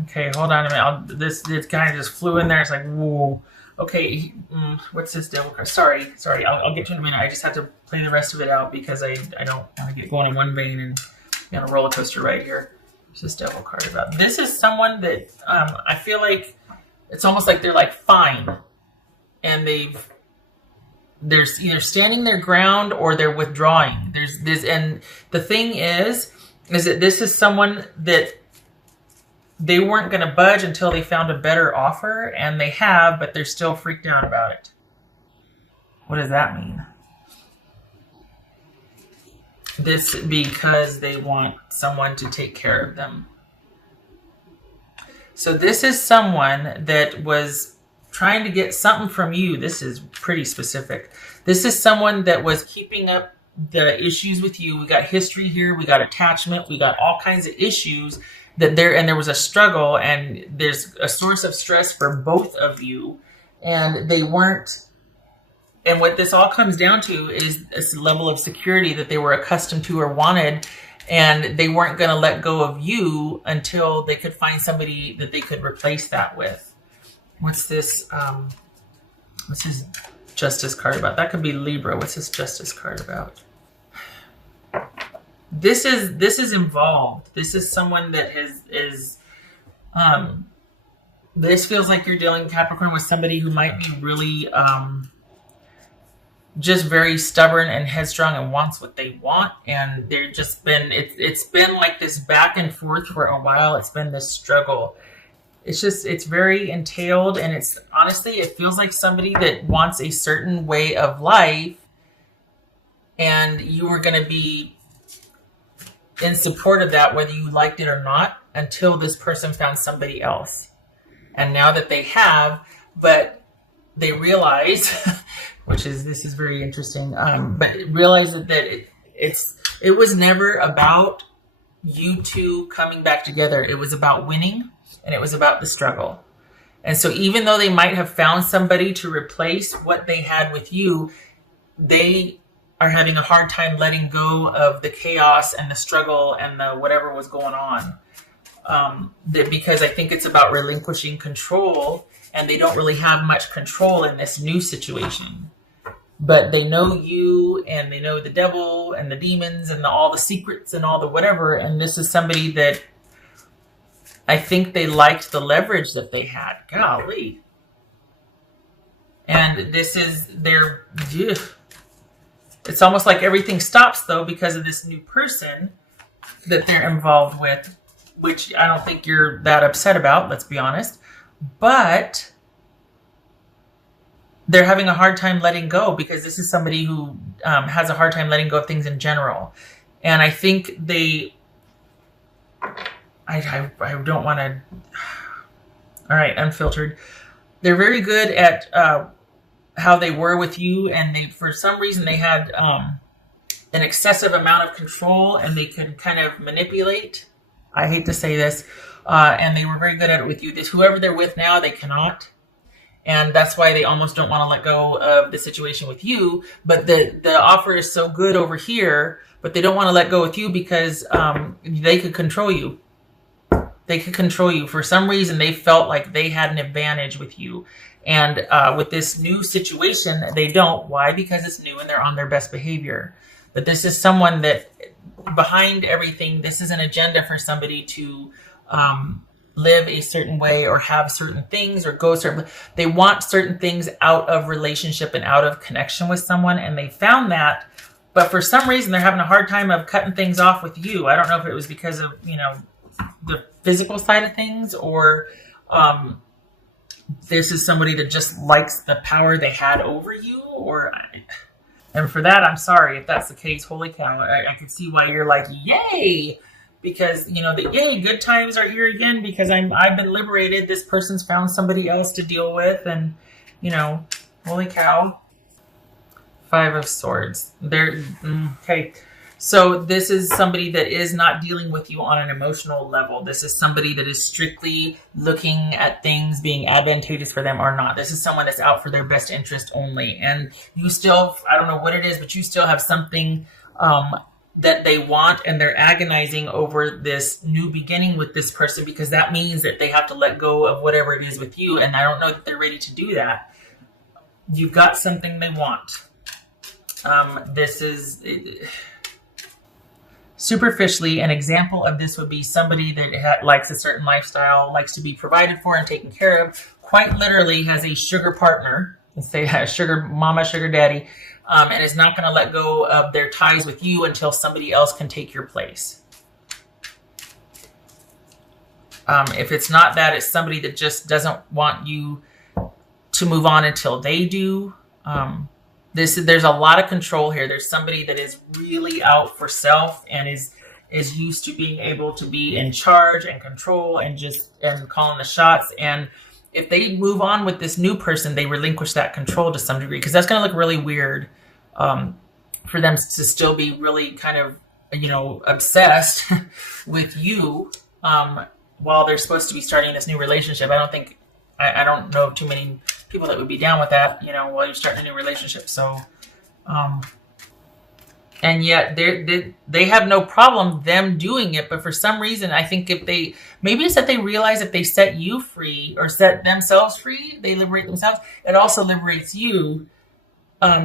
Okay, hold on a minute. This guy just flew in there. It's like, whoa. Okay, what's this devil card? Sorry. I'll get to it in a minute. I just have to play the rest of it out because I don't want to get going in one vein and be on a roller coaster right here. What's this devil card about? This is someone that I feel like it's almost like they're like fine, and they're either standing their ground or they're withdrawing. There's this, and the thing is that this is someone that they weren't going to budge until they found a better offer, and they have, but they're still freaked out about it. What does that mean? This because they want someone to take care of them. So this is someone that was trying to get something from you. This is pretty specific. This is someone that was keeping up the issues with you. We got history here. We got attachment. We got all kinds of issues that there was a struggle, and there's a source of stress for both of you, and they weren't. And what this all comes down to is this level of security that they were accustomed to or wanted, and they weren't going to let go of you until they could find somebody that they could replace that with. What's this? What's his Justice card about? That could be Libra. What's this Justice card about? This is involved. This is someone that is this feels like you're dealing, Capricorn, with somebody who might be really just very stubborn and headstrong and wants what they want, and they're just been it's been like this back and forth for a while. It's been this struggle. It's very entailed, and it's honestly, it feels like somebody that wants a certain way of life, and you were going to be in support of that, whether you liked it or not, until this person found somebody else. And now that they have, but they realize, this is very interesting, but realize that it was never about you two coming back together. It was about winning, and it was about the struggle. And so even though they might have found somebody to replace what they had with you, they are having a hard time letting go of the chaos and the struggle and the whatever was going on. Because I think it's about relinquishing control, and they don't really have much control in this new situation. But they know you, and they know the devil and the demons and all the secrets and all the whatever. And this is somebody that I think they liked the leverage that they had. Golly. And this is their... Ugh. It's almost like everything stops, though, because of this new person that they're involved with, which I don't think you're that upset about, let's be honest. But they're having a hard time letting go, because this is somebody who has a hard time letting go of things in general. And I think I don't want to... All right, unfiltered. They're very good at... how they were with you, and they, for some reason, they had an excessive amount of control, and they could kind of manipulate. I hate to say this, and they were very good at it with you. Whoever they're with now, they cannot, and that's why they almost don't want to let go of the situation with you. But the offer is so good over here, but they don't want to let go with you because they could control you. They could control you. For some reason, they felt like they had an advantage with you. And with this new situation, they don't. Why? Because it's new and they're on their best behavior. But this is someone that, behind everything, this is an agenda for somebody to live a certain way or have certain things or go certain... They want certain things out of relationship and out of connection with someone, and they found that. But for some reason, they're having a hard time of cutting things off with you. I don't know if it was because of, the physical side of things, or... this is somebody that just likes the power they had over you, and for that, I'm sorry if that's the case. Holy cow. I can see why you're like, yay, because, the yay, good times are here again, because I've been liberated. This person's found somebody else to deal with, and, holy cow. 5 of Swords. Okay. So this is somebody that is not dealing with you on an emotional level. This is somebody that is strictly looking at things being advantageous for them or not. This is someone that's out for their best interest only. And you still, I don't know what it is, but you still have something that they want, and they're agonizing over this new beginning with this person because that means that they have to let go of whatever it is with you. And I don't know that they're ready to do that. You've got something they want. This is superficially an example of this would be somebody that likes a certain lifestyle, likes to be provided for and taken care of, quite literally has a sugar partner, let's say a sugar mama, sugar daddy, and is not going to let go of their ties with you until somebody else can take your place. If it's not that, it's somebody that just doesn't want you to move on until they do. There's a lot of control here. There's somebody that is really out for self and is used to being able to be in charge and control and calling the shots. And if they move on with this new person, they relinquish that control to some degree, because that's going to look really weird for them to still be really kind of, obsessed with you while they're supposed to be starting this new relationship. I don't know too many people that would be down with that, while you're starting a new relationship. So, and yet they have no problem them doing it. But for some reason, I think maybe it's that they realize if they set you free or set themselves free, they liberate themselves. It also liberates you,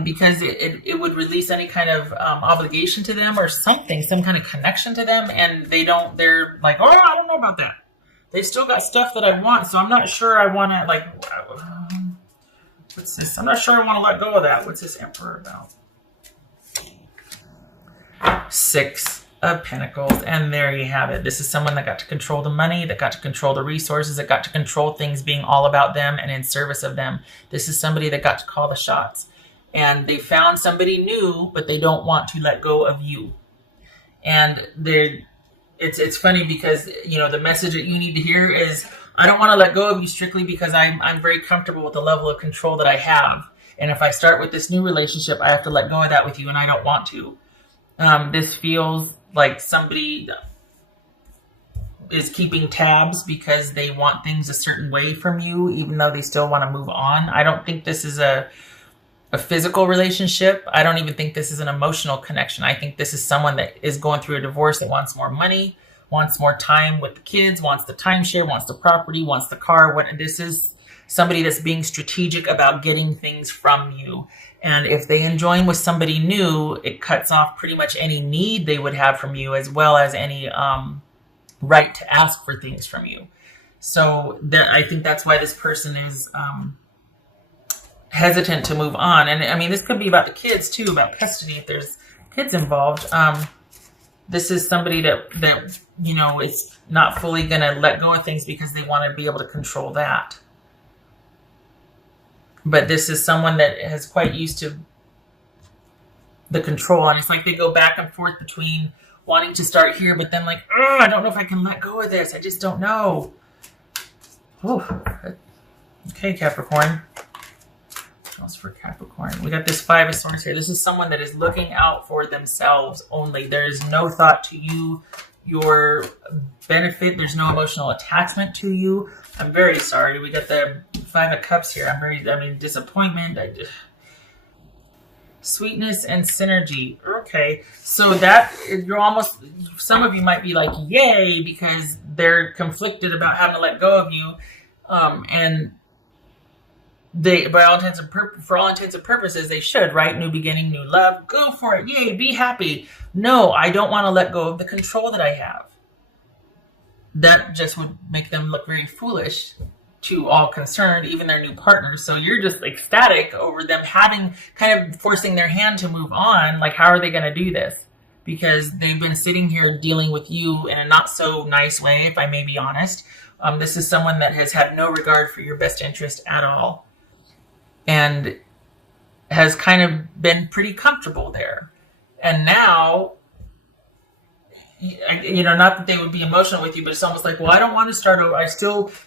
because it would release any kind of obligation to them or something, some kind of connection to them. And they're like, oh, I don't know about that. They still got stuff that I want, so I'm not sure I want to, what's this? I'm not sure I want to let go of that. What's this Emperor about? 6 of Pentacles, and there you have it. This is someone that got to control the money, that got to control the resources, that got to control things being all about them and in service of them. This is somebody that got to call the shots. And they found somebody new, but they don't want to let go of you. And it's funny because, the message that you need to hear is, I don't want to let go of you strictly because I'm very comfortable with the level of control that I have. And if I start with this new relationship, I have to let go of that with you, and I don't want to. This feels like somebody is keeping tabs because they want things a certain way from you, even though they still want to move on. I don't think this is a physical relationship. I don't even think this is an emotional connection. I think this is someone that is going through a divorce that wants more money, wants more time with the kids, wants the timeshare, wants the property, wants the car. This is somebody that's being strategic about getting things from you. And if they join with somebody new, it cuts off pretty much any need they would have from you, as well as any right to ask for things from you. So I think that's why this person is hesitant to move on. And I mean, this could be about the kids too, about custody if there's kids involved. This is somebody that is not fully going to let go of things because they want to be able to control that. But this is someone that is quite used to the control. And it's like they go back and forth between wanting to start here, but then like, oh, I don't know if I can let go of this. I just don't know. Ooh. Okay, Capricorn. For Capricorn, we got this 5 of Swords here. This is someone that is looking out for themselves only. There is no thought to you, your benefit. There's no emotional attachment to you. I'm very sorry. We got the 5 of Cups here. Disappointment. Sweetness and synergy. Okay, so that some of you might be like, yay, because they're conflicted about having to let go of you, and they, for all intents and purposes, they should, right? New beginning, new love. Go for it. Yay, be happy. No, I don't want to let go of the control that I have. That just would make them look very foolish to all concerned, even their new partners. So you're just ecstatic over them kind of forcing their hand to move on. Like, how are they going to do this? Because they've been sitting here dealing with you in a not so nice way, if I may be honest. This is someone that has had no regard for your best interest at all, and has kind of been pretty comfortable there. And now, not that they would be emotional with you, but it's almost like, well, I don't want to start over.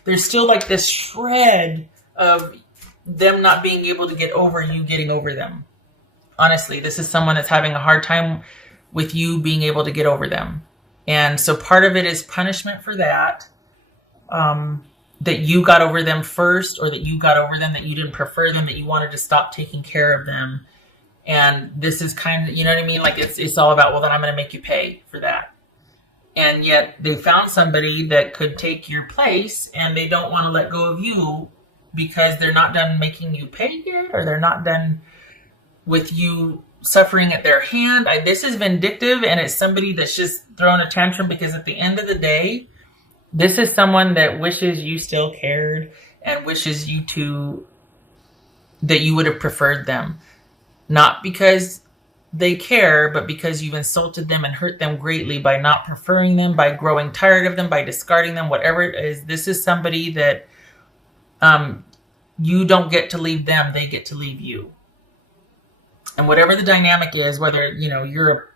There's still like this shred of them not being able to get over you getting over them. Honestly, this is someone that's having a hard time with you being able to get over them. And so part of it is punishment for that. That you got over them first, or that you got over them, that you didn't prefer them, that you wanted to stop taking care of them. And this is kind of, you know what I mean? Like it's all about, well, then I'm going to make you pay for that. And yet they found somebody that could take your place, and they don't want to let go of you because they're not done making you pay yet, or they're not done with you suffering at their hand. This is vindictive, and it's somebody that's just throwing a tantrum because at the end of the day, this is someone that wishes you still cared and wishes that you would have preferred them. Not because they care, but because you've insulted them and hurt them greatly by not preferring them, by growing tired of them, by discarding them, whatever it is. This is somebody that you don't get to leave them, they get to leave you. And whatever the dynamic is, whether you're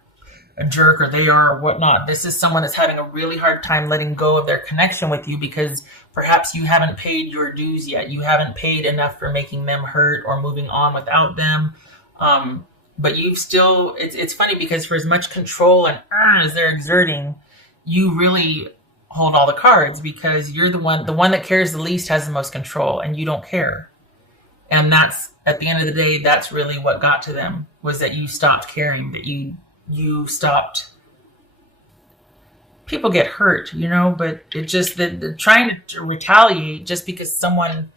a jerk or they are or whatnot, this is someone that's having a really hard time letting go of their connection with you because perhaps you haven't paid your dues yet. You haven't paid enough for making them hurt or moving on without them. But you've still, it's funny because for as much control and as they're exerting, you really hold all the cards because you're the one that cares the least has the most control, and you don't care. And that's, at the end of the day, that's really what got to them, was that you stopped caring, that you stopped. People get hurt, but it just, the trying to retaliate just because someone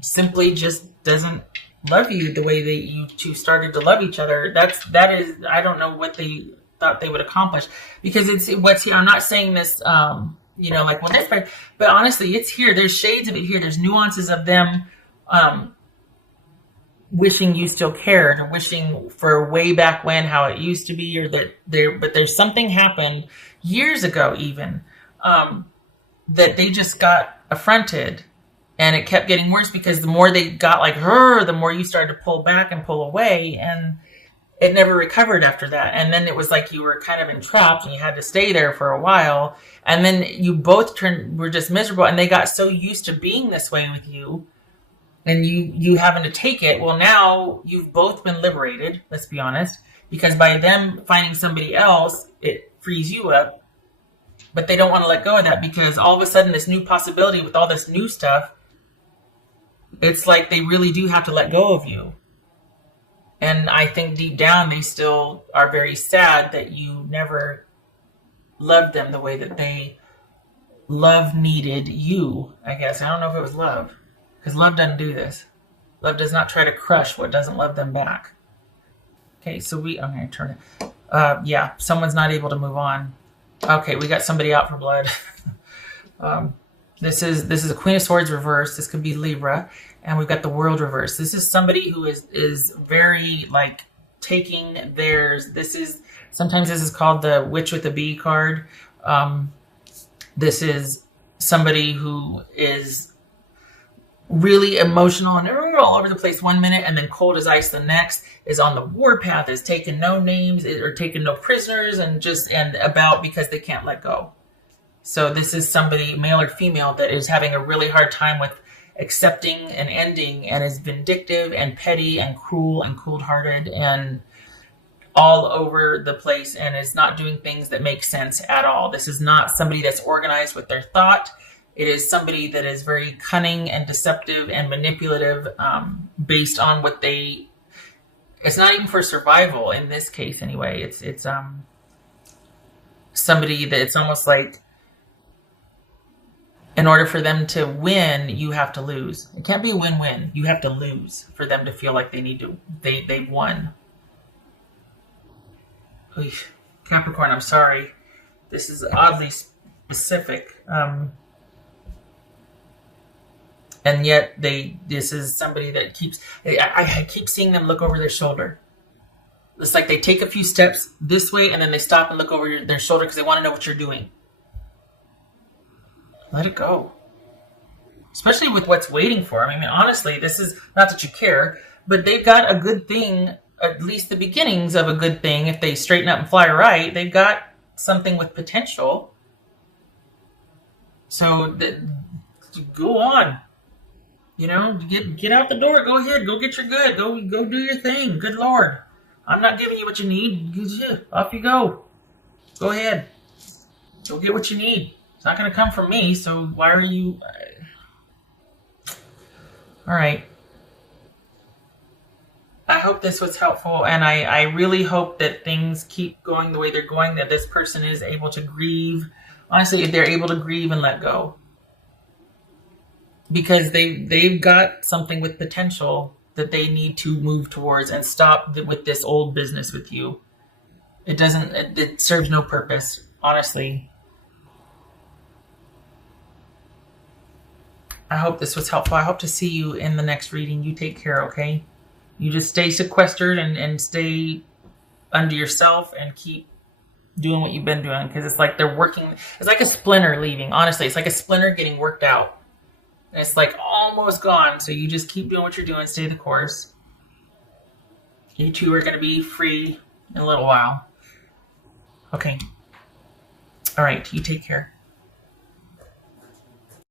simply just doesn't love you the way that you two started to love each other. That is, I don't know what they thought they would accomplish, because it's what's here. I'm not saying this, like when this, but honestly, it's here. There's shades of it here. There's nuances of them, wishing you still cared, or wishing for way back when how it used to be, or that but there's something happened years ago even, that they just got affronted. And it kept getting worse because the more they got like her, the more you started to pull back and pull away. And it never recovered after that. And then it was like you were kind of entrapped and you had to stay there for a while. And then you both were just miserable. And they got so used to being this way with you and you having to take it. Well, now you've both been liberated, let's be honest, because by them finding somebody else, it frees you up. But they don't want to let go of that because all of a sudden this new possibility with all this new stuff, it's like they really do have to let go of you. And I think deep down, they still are very sad that you never loved them the way that they needed you, I guess. I don't know if it was love, because love doesn't do this. Love does not try to crush what doesn't love them back. Okay, so I'm going to turn it. Yeah, someone's not able to move on. Okay, we got somebody out for blood. This is a Queen of Swords reverse. This could be Libra. And we've got the World reverse. This is somebody who is very like taking theirs. Sometimes this is called the Witch with a Bee card. This is somebody who is really emotional and all over the place one minute and then cold as ice the next, is on the warpath, is taking no names or taking no prisoners and about because they can't let go. So this is somebody, male or female, that is having a really hard time with accepting an ending and is vindictive and petty and cruel and cold-hearted and all over the place and is not doing things that make sense at all. This is not somebody that's organized with their thought. It is somebody that is very cunning and deceptive and manipulative, based on what it's not even for survival in this case anyway. It's somebody that it's almost like, in order for them to win, you have to lose. It can't be a win-win. You have to lose for them to feel like they've won. Capricorn, I'm sorry. This is oddly specific. And yet this is somebody that I keep seeing them look over their shoulder. It's like they take a few steps this way and then they stop and look over their shoulder because they want to know what you're doing. Let it go. Especially with what's waiting for them. I mean, honestly, this is not that you care, but they've got a good thing, at least the beginnings of a good thing. If they straighten up and fly right, they've got something with potential. So go on. Get out the door. Go ahead. Go get your good. Go do your thing. Good Lord. I'm not giving you what you need. Off you go. Go ahead. Go get what you need. It's not going to come from me, so why are you... All right. I hope this was helpful, and I really hope that things keep going the way they're going, that this person is able to grieve. Honestly, they're able to grieve and let go. Because they've got something with potential that they need to move towards and stop with this old business with you. It serves no purpose, honestly. I hope this was helpful. I hope to see you in the next reading. You take care, okay? You just stay sequestered and stay under yourself and keep doing what you've been doing, because it's like they're working. It's like a splinter leaving. Honestly, it's like a splinter getting worked out. And it's like almost gone. So you just keep doing what you're doing. Stay the course. You two are going to be free in a little while. Okay. All right. You take care.